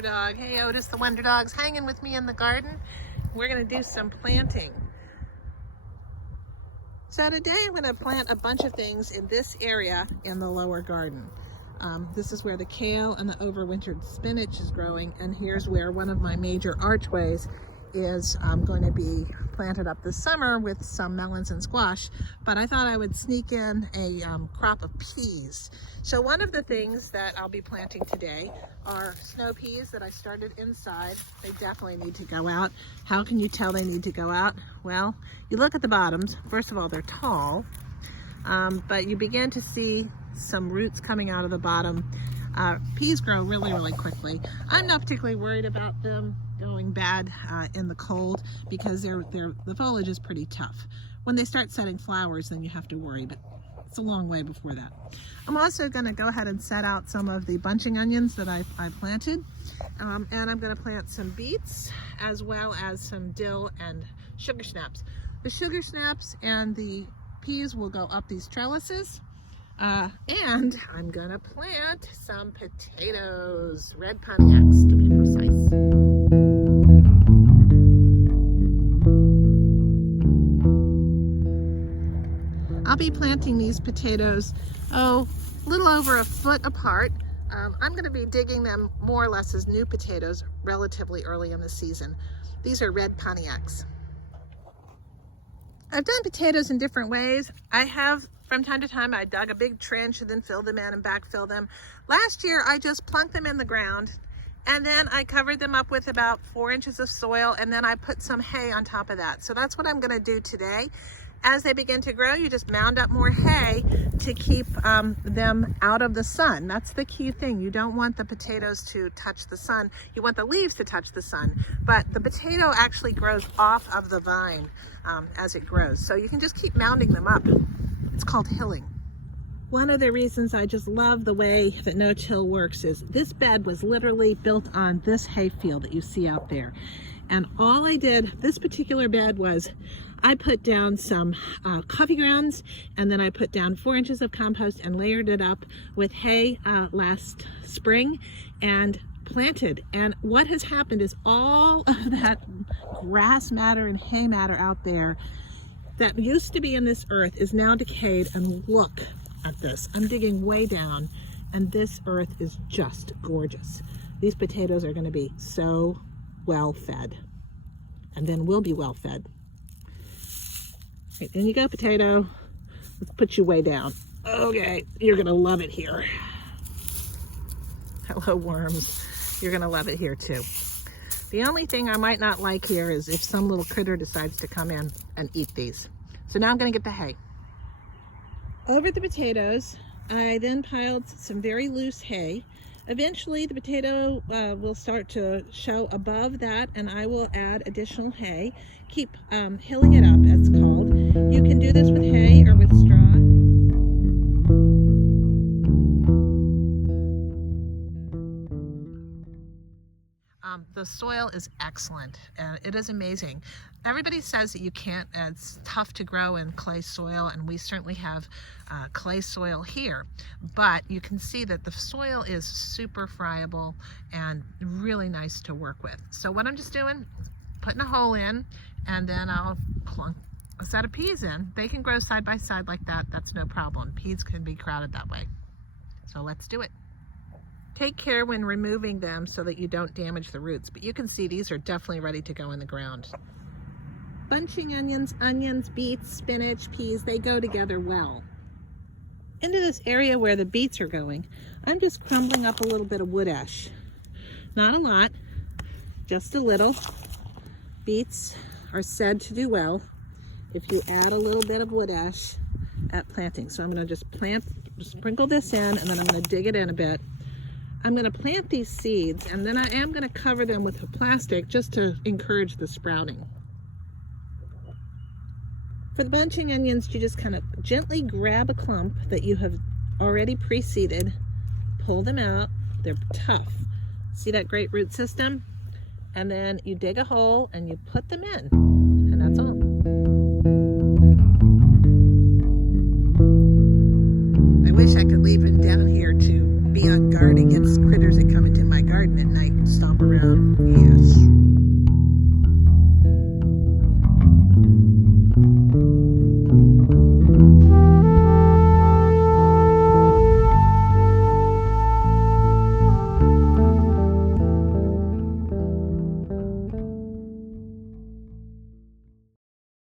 Wonder Dog. Hey Otis, the Wonder Dog's hanging with me in the garden. We're gonna do some planting. So today I'm gonna plant a bunch of things in this area in the lower garden. This is where the kale and the overwintered spinach is growing, and here's where one of my major archways is going to be planted up this summer with some melons and squash, but I thought I would sneak in a crop of peas. So one of the things that I'll be planting today are snow peas that I started inside. They definitely need to go out. How can you tell they need to go out? Well, you look at the bottoms. First of all, they're tall, but you begin to see some roots coming out of the bottom. Peas grow really quickly. I'm not particularly worried about them going bad in the cold because the foliage is pretty tough. When they start setting flowers, then you have to worry, but it's a long way before that. I'm also going to go ahead and set out some of the bunching onions that I planted, and I'm going to plant some beets as well as some dill and sugar snaps. The sugar snaps and the peas will go up these trellises. And I'm gonna plant some potatoes, red Pontiacs to be precise. I'll be planting these potatoes, a little over a foot apart. I'm gonna be digging them more or less as new potatoes relatively early in the season. These are red Pontiacs. I've done potatoes in different ways. I have, from time to time, I dug a big trench and then filled them in and backfill them. Last year, I just plunked them in the ground and then I covered them up with about 4 inches of soil, and then I put some hay on top of that. So that's what I'm gonna do today. As they begin to grow, you just mound up more hay to keep them out of the sun. That's the key thing. You don't want the potatoes to touch the sun. You want the leaves to touch the sun, but the potato actually grows off of the vine as it grows. So you can just keep mounding them up. It's called hilling. One of the reasons I just love the way that no-till works is this bed was literally built on this hay field that you see out there. And all I did, this particular bed, was I put down some coffee grounds, and then I put down 4 inches of compost and layered it up with hay last spring and planted. And what has happened is all of that grass matter and hay matter out there that used to be in this earth is now decayed. And look at this. I'm digging way down, and this earth is just gorgeous. These potatoes are going to be so well fed, and then we'll be well fed. Right, in you go, potato. Let's put you way down. Okay, you're gonna love it here. Hello, worms. You're gonna love it here too. The only thing I might not like here is if some little critter decides to come in and eat these. So now I'm gonna get the hay. Over the potatoes, I then piled some very loose hay. Eventually the potato will start to show above that, and I will add additional hay. Keep hilling it up, as it's called. You can do this with hay or with straw. The soil is excellent. It is amazing. Everybody says that you can't, it's tough to grow in clay soil, and we certainly have clay soil here, but you can see that the soil is super friable and really nice to work with. So what I'm just doing, putting a hole in, and then I'll plunk a set of peas in. They can grow side by side like that. That's no problem. Peas can be crowded that way. So let's do it. Take care when removing them so that you don't damage the roots, but you can see these are definitely ready to go in the ground. Bunching onions, beets, spinach, peas, they go together well. Into this area where the beets are going, I'm just crumbling up a little bit of wood ash. Not a lot, just a little. Beets are said to do well if you add a little bit of wood ash at planting. So I'm going to just sprinkle this in, and then I'm going to dig it in a bit. I'm going to plant these seeds, and then I am going to cover them with plastic just to encourage the sprouting. For the bunching onions, you just kind of gently grab a clump that you have already pre-seeded, pull them out. They're tough. See that great root system? And then you dig a hole and you put them in, and that's all. I wish I could leave it down here to be on guard against critters that come into my garden at night and stomp around. Yes.